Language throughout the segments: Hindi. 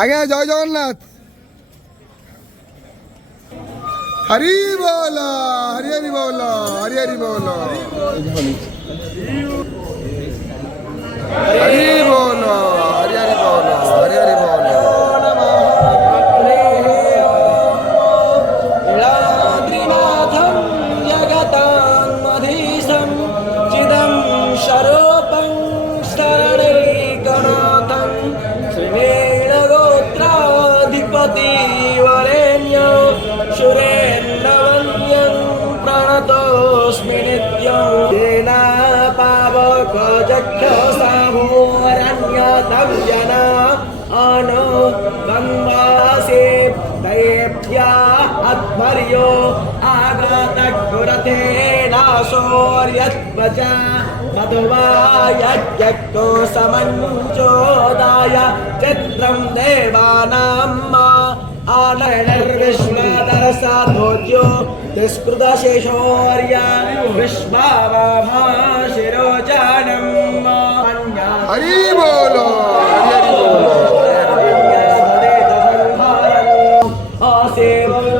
আগে জয় জগন্নাথ। হরি বল, হরি হরি বল, হরি হরি বল, হরি বল, হরি হরি বল, হরি হরি বল। शरोपं शरणैकनाथं श्रीनीलगोत्राधिपति वरेण्य सुरेन्द्रवन्द्यं प्रणतोऽस्मि नित्यं तेन पावकजक्षसाभोरण्यतव्यना अनु गङ्गासे दैव्या अध्वर्यो आगतकुरथेना शौर्यत्वचा मधुवायज्ञो समञ्चोदाय चित्रं देवानाम् आनयनर्विश्वादरसाधोज्यो तिस्कृतशेषौर्य विश्वाभाशिरोजानम् हरि बोलो, हरि आसे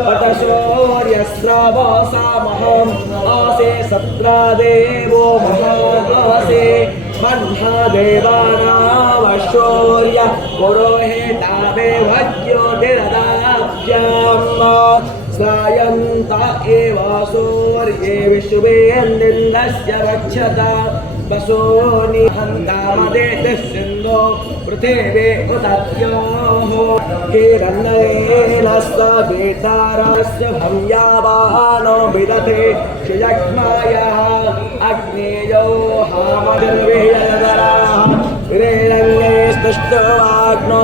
पटशौर्यस्रवसामहम् आसे सत्रादेवो महासे मह्यदेवानामशौर्य पुरोहितावे वज्योतिरदाभ्याम् स्नायन्त एव शौर्ये विश्वेन्द्रिन्दस्य रक्षता वसोनि हन्तामदेतिः सिन्धो पृथिवे उदत्योः हिरण्येन सवितारस्य भव्यावानो विदधे शिजग्मायः अग्नेयो हामदिर्विजयधराः हिरण्ये स्तुष्टवाग्नो